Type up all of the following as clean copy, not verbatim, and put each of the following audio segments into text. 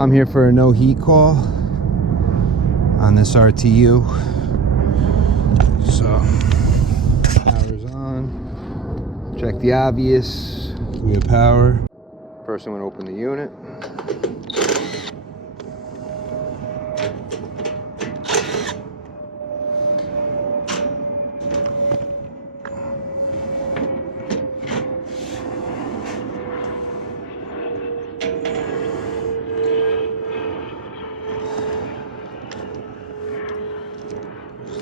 I'm here for a no heat call on this RTU. So, power's on. Check the obvious. We have power. First I'm going to open the unit.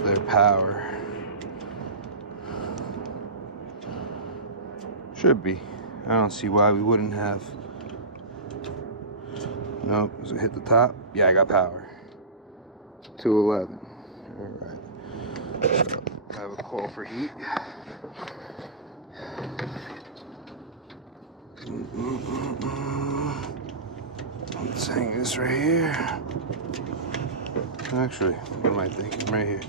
Their power should be. I don't see why we wouldn't have. Nope. Does it hit the top? Yeah, I got power. 211. All right. So I have a call for heat. Let's hang this right here. Actually, what am I thinking? Right here.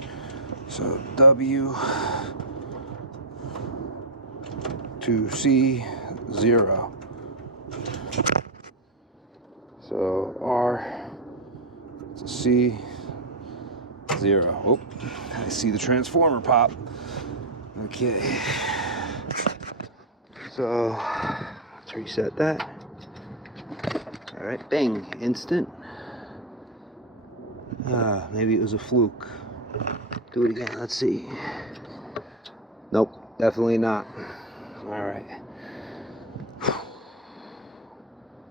So W to C0. So R to C0. Oh, I see the transformer pop. Okay. So let's reset that. All right, bang, instant. Maybe it was a fluke. Do it again, let's see. Nope, definitely not. All right.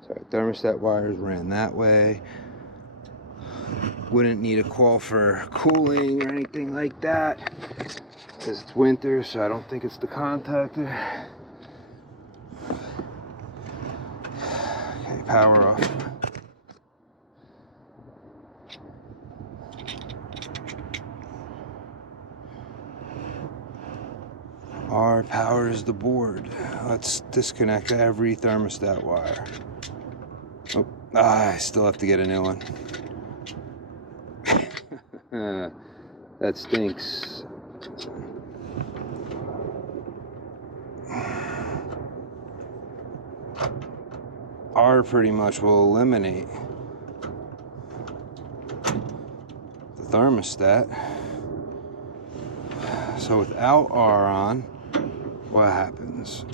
Sorry, thermostat wires ran that way. Wouldn't need a call for cooling or anything like that, because it's winter, so I don't think it's the contactor. Okay, power off. Our power is the board. Let's disconnect every thermostat wire. Oh, I still have to get a new one. That stinks. R pretty much will eliminate the thermostat. So without R on, what happens?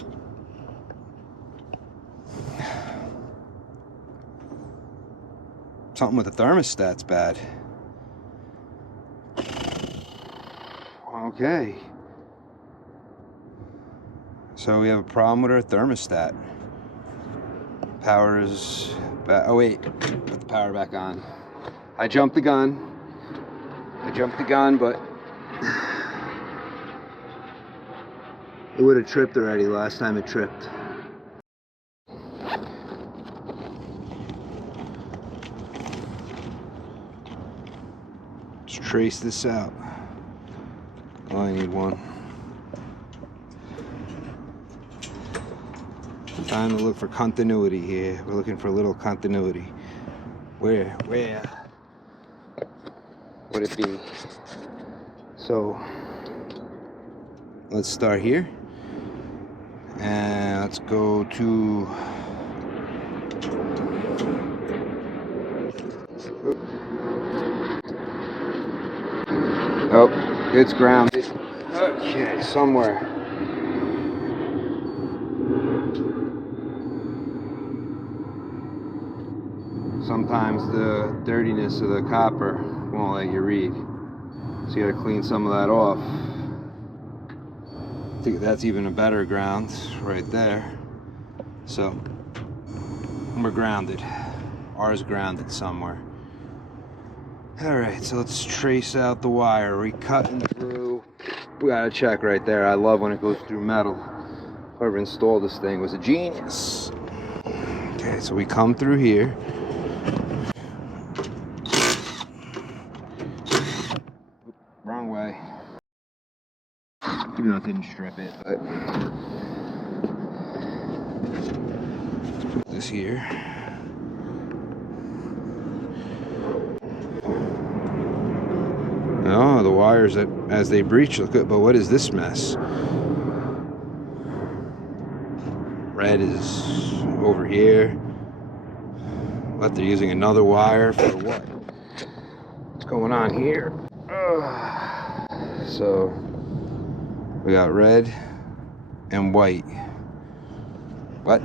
Something with the thermostat's bad. Okay. So we have a problem with our thermostat. Power is back. Oh wait, put the power back on. I jumped the gun, but it would have tripped already last time it tripped. Let's trace this out. Oh, I need one. Time to look for continuity here. We're looking for a little continuity. Where would it be? So let's start here. And let's go to oh, it's grounded. Okay, somewhere. Sometimes the dirtiness of the copper won't let you read. So you gotta clean some of that off. I think that's even a better ground right there. So we're grounded. Ours grounded somewhere. All right, so let's trace out the wire. Are we cutting through? We gotta check right there. I love when it goes through metal. Whoever installed this thing was a genius. Okay, so we come through here. Wrong way. Even though it didn't strip it, but put this here. Oh, the wires that as they breach look good, but what is this mess? Red is over here. But they're using another wire for what? What's going on here? So we got red and white. What?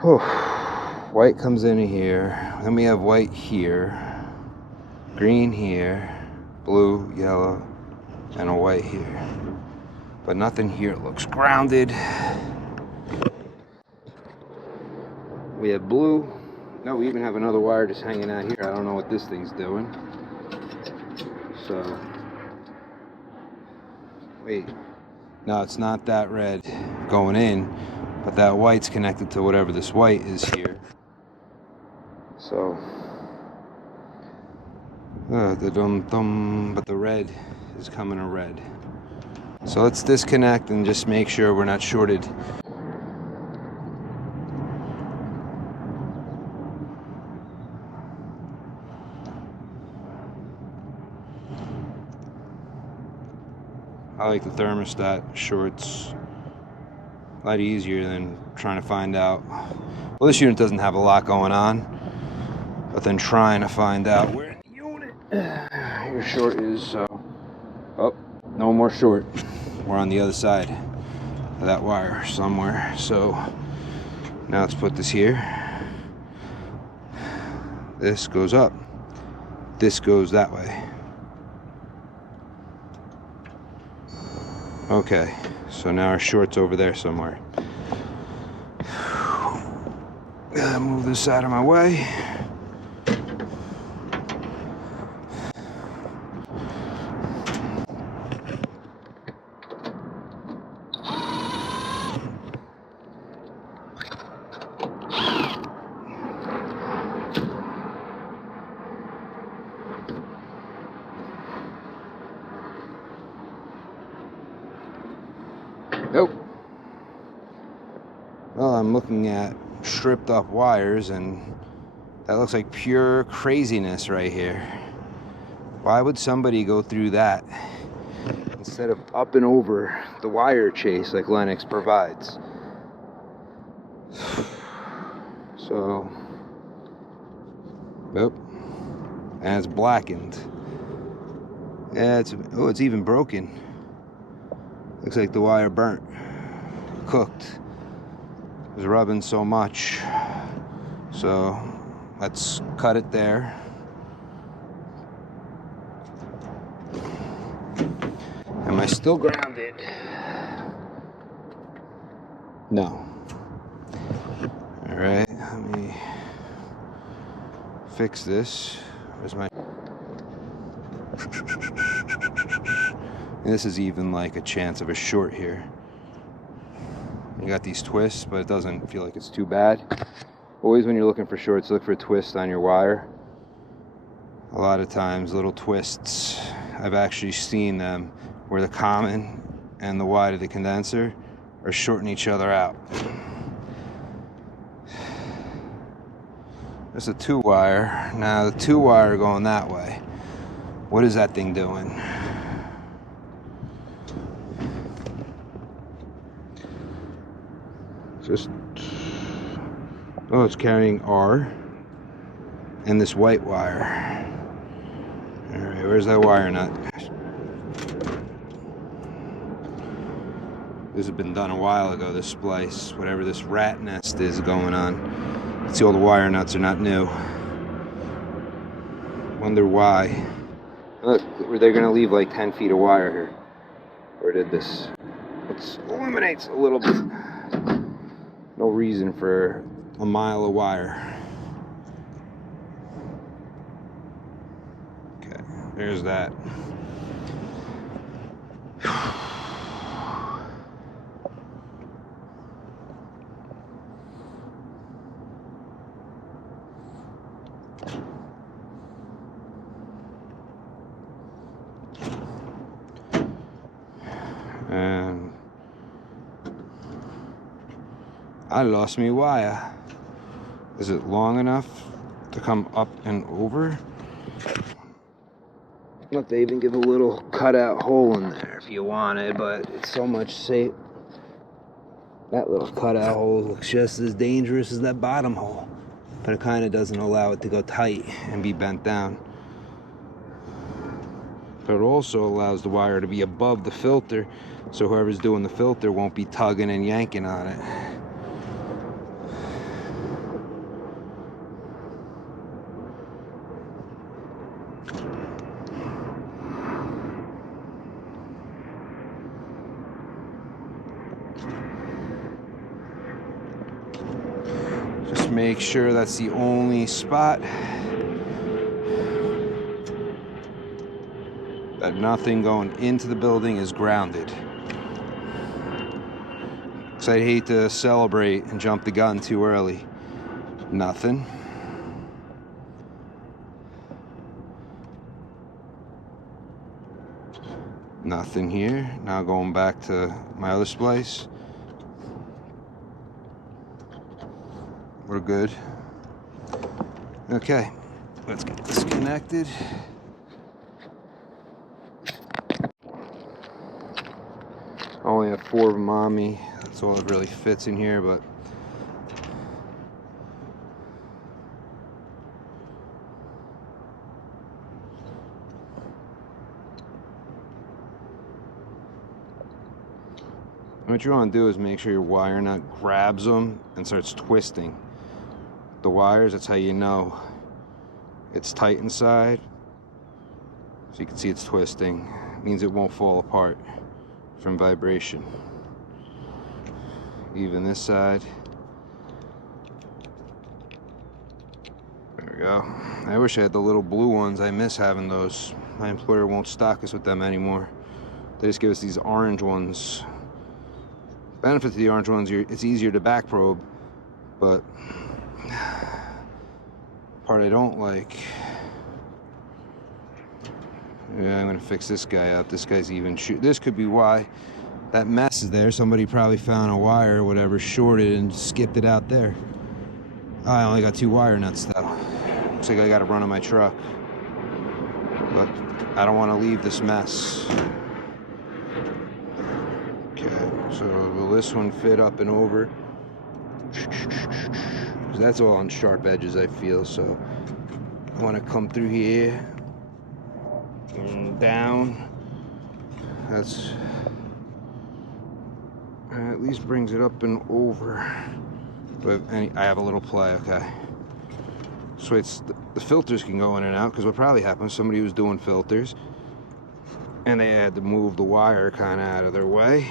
Whew. White comes in here. Then we have white here, green here, blue, yellow, and a white here. But nothing here looks grounded. We have blue. No, we even have another wire just hanging out here. I don't know what this thing's doing. So, wait. No, it's not that red going in, but that white's connected to whatever this white is here. So, but the red is coming to red. So let's disconnect and just make sure we're not shorted. I like the thermostat shorts. A lot easier than trying to find out. Well, this unit doesn't have a lot going on, but then trying to find out where in the unit your short is. So, oh, no more short. We're on the other side of that wire somewhere. So now let's put this here. This goes up. This goes that way. Okay, so now our short's over there somewhere. Gotta move this out of my way. Nope. Well, I'm looking at stripped up wires, and that looks like pure craziness right here. Why would somebody go through that instead of up and over the wire chase like Lennox provides? So, nope. And it's blackened. Yeah, it's even broken. Looks like the wire burnt, cooked. It was rubbing so much. So let's cut it there. Am I still grounded? No. All right, let me fix this. Where's my... This is even like a chance of a short here. You got these twists, but it doesn't feel like it's too bad. Always when you're looking for shorts, look for a twist on your wire. A lot of times, little twists, I've actually seen them where the common and the wide of the condenser are shorting each other out. There's a 2-wire. Now the 2-wire going that way. What is that thing doing? Oh, it's carrying R and this white wire. All right, where's that wire nut? This has been done a while ago, this splice, whatever this rat nest is going on. See, all the wire nuts are not new. Wonder why. Look, they're gonna leave like 10 feet of wire here. Or did this? It eliminates a little bit. No reason for a mile of wire. Okay, there's that. And I lost me wire. Is it long enough to come up and over? Look, they even give a little cutout hole in there if you want it, but it's so much safe. That little cutout hole looks just as dangerous as that bottom hole, but it kind of doesn't allow it to go tight and be bent down. But it also allows the wire to be above the filter, so whoever's doing the filter won't be tugging and yanking on it. Just make sure that's the only spot that nothing going into the building is grounded. Because I'd hate to celebrate and jump the gun too early. Nothing. Nothing here. Now going back to my other splice. We're good. Okay, let's get this connected. I only have 4 of them on me. That's all that really fits in here, but what you want to do is make sure your wire nut grabs them and starts twisting. The wires, that's how you know it's tight inside. So you can see it's twisting. It means it won't fall apart from vibration. Even this side. There we go. I wish I had the little blue ones. I miss having those. My employer won't stock us with them anymore. They just give us these orange ones. Benefit to the orange ones, it's easier to back probe, but part I don't like. Yeah, I'm gonna fix this guy out. This guy's even this could be why that mess is there. Somebody probably found a wire or whatever, shorted and skipped it out there. Oh, I only got 2 wire nuts though. Looks like I gotta run on my truck. But I don't wanna leave this mess. Okay, so will this one fit up and over? That's all on sharp edges, I feel, so I want to come through here and down. That's at least brings it up and over. But I have a little ply, okay. So it's the filters can go in and out, because what probably happened, somebody was doing filters and they had to move the wire kind of out of their way.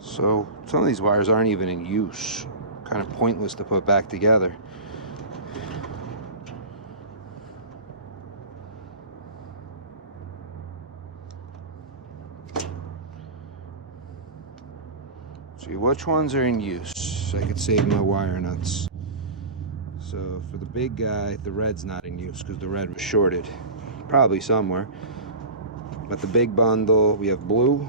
So some of these wires aren't even in use. Kind of pointless to put back together. See which ones are in use, so I could save my wire nuts. So for the big guy, the red's not in use because the red was shorted. Probably somewhere. But the big bundle, we have blue.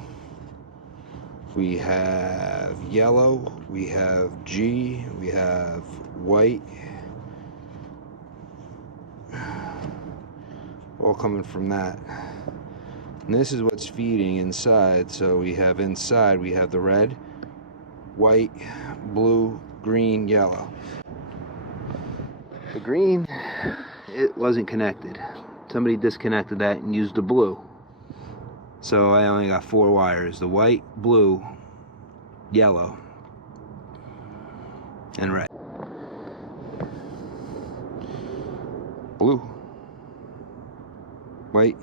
We have yellow, we have G, we have white. All coming from that. And this is what's feeding inside. So we have inside, we have the red, white, blue, green, yellow. The green, it wasn't connected. Somebody disconnected that and used the blue. So I only got 4 wires, the white, blue, yellow, and red. Blue, white,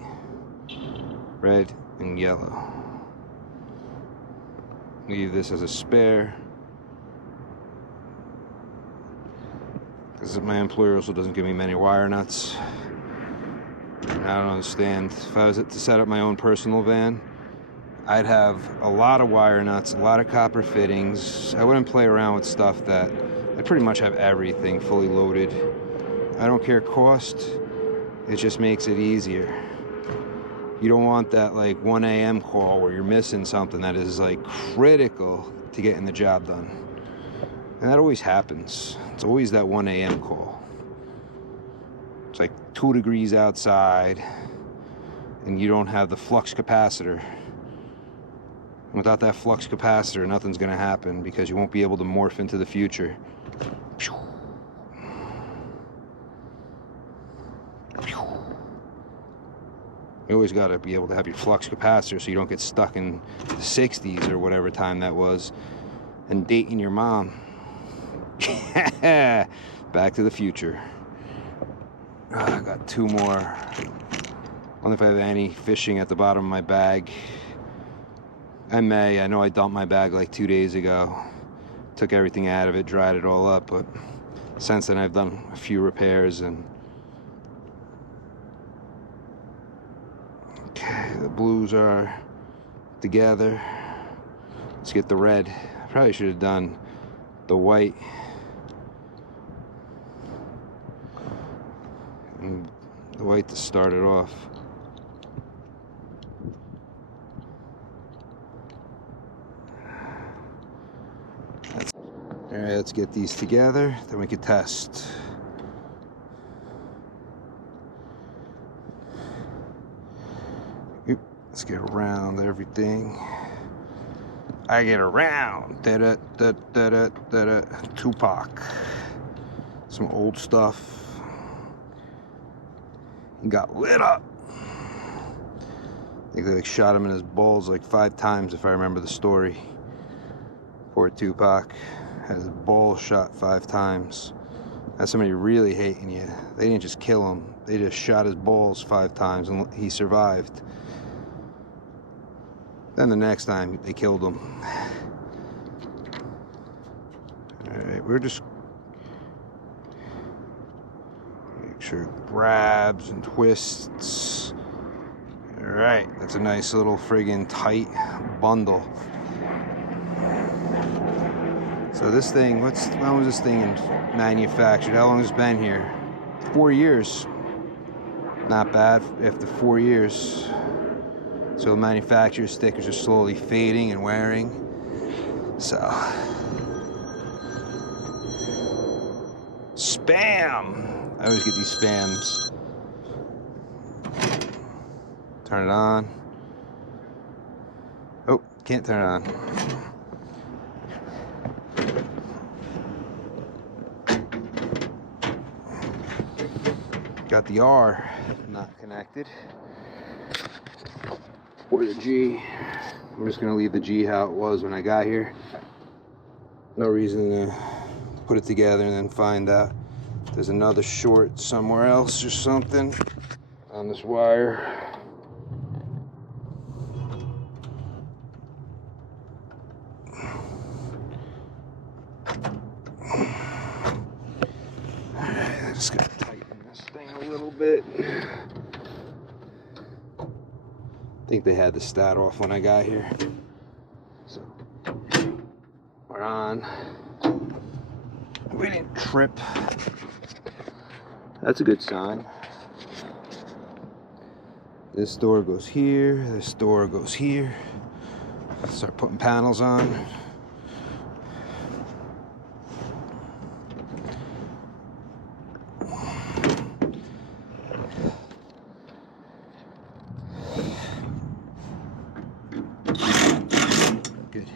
red, and yellow. Leave this as a spare, because my employer also doesn't give me many wire nuts. I don't understand. If I was to set up my own personal van, I'd have a lot of wire nuts, a lot of copper fittings. I wouldn't play around with stuff that I pretty much have everything fully loaded. I don't care cost. It just makes it easier. You don't want that like 1 a.m. call where you're missing something that is like critical to getting the job done. And that always happens. It's always that 1 a.m. call. It's like 2 degrees outside and you don't have the flux capacitor. Without that flux capacitor, nothing's going to happen because you won't be able to morph into the future. You always got to be able to have your flux capacitor so you don't get stuck in the 60s or whatever time that was and dating your mom. Back to the future. I got 2 more. I wonder if I have any fishing at the bottom of my bag. I know I dumped my bag like 2 days ago. Took everything out of it, dried it all up, but since then I've done a few repairs and okay, the blues are together. Let's get the red. I probably should have done the white and the white to start it off. All right, let's get these together, then we can test. Let's get around everything. I get around. Da-da, da-da, da-da, da-da. Tupac. Some old stuff. He got lit up. I think they shot him in his balls like 5 times, if I remember the story. Poor Tupac. Had his balls shot 5 times. That's somebody really hating you. They didn't just kill him. They just shot his balls 5 times and he survived. Then the next time they killed him. Alright, we're just make sure it grabs and twists. Alright, that's a nice little friggin' tight bundle. So this thing, when was this thing manufactured? How long has it been here? 4 years. Not bad after 4 years. So the manufacturer's stickers are slowly fading and wearing. So. Spam! I always get these spams. Turn it on. Oh, can't turn it on. Got the R not connected. Or the G. I'm just gonna leave the G how it was when I got here. No reason to put it together and then find out there's another short somewhere else or something on this wire. Alright, I just gotta tighten this thing a little bit. I think they had the stat off when I got here. So we're on. We didn't trip. That's a good sign. This door goes here, this door goes here. Start putting panels on. Good.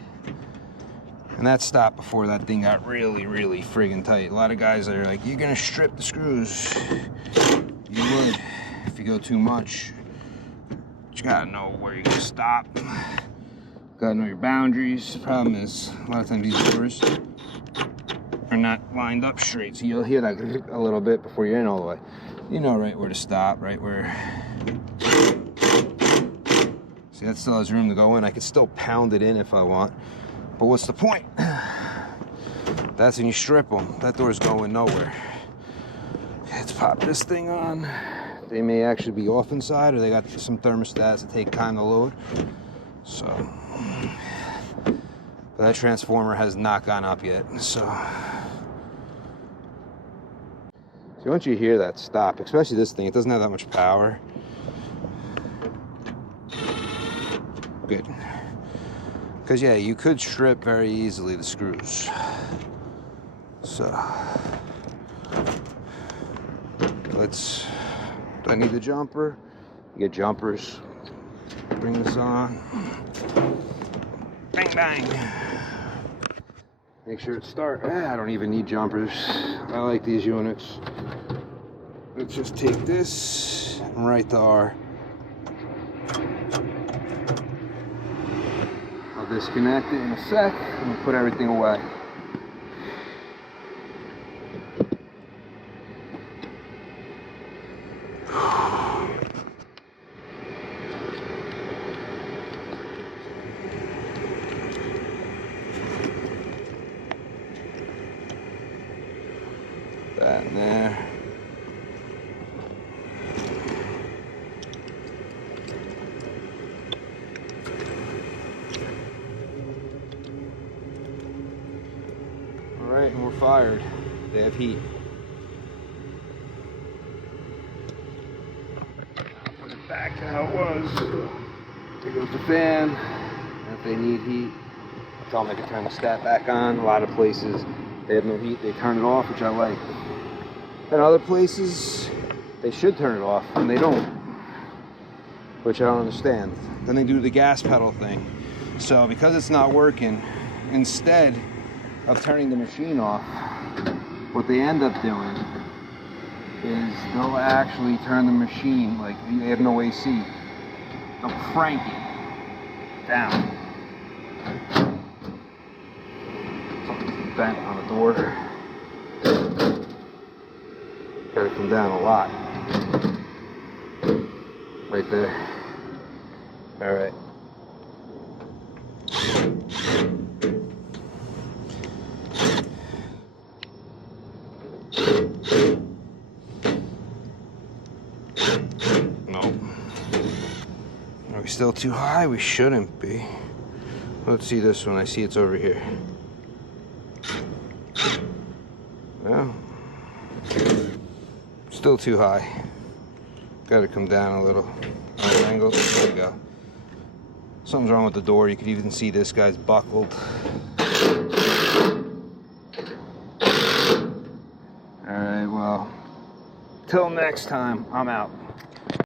And that stopped before that thing got really friggin' tight. A lot of guys are like, you're gonna strip the screws. You would if you go too much. But you gotta know where you're gonna stop. Gotta know your boundaries. The problem is, a lot of times these doors are not lined up straight, so you'll hear that a little bit before you're in all the way. You know right where to stop, right where. See, that still has room to go in. I could still pound it in if I want. But what's the point? That's when you strip them. That door's going nowhere. Okay, let's pop this thing on. They may actually be off inside, or they got some thermostats that take time to load. So, but that transformer has not gone up yet. So once you hear that stop, especially this thing, it doesn't have that much power. Good. Because yeah, you could strip very easily the screws. So let's, do I need the jumper? get jumpers. Bring this on. Bang, bang. Make sure it starts. I don't even need jumpers. I like these units. Let's just take this and write the R. I'll disconnect it in a sec and we'll put everything away. That in there. Alright, and we're fired. They have heat. Put it back to how it was. There goes the fan. And if they need heat, I tell them they can turn the stat back on. A lot of places they have no heat, they turn it off, which I like. And other places, they should turn it off, and they don't, which I don't understand. Then they do the gas pedal thing. So because it's not working, instead of turning the machine off, what they end up doing is they'll actually turn the machine, like they have no AC, they'll crank it down. Something's bent on the door. Gotta come down a lot. Right there. Alright. Nope. Are we still too high? We shouldn't be. Let's see this one. I see it's over here. Well, still too high. Got to come down a little. Right angle. There we go. Something's wrong with the door. You can even see this guy's buckled. Alright, well, till next time, I'm out.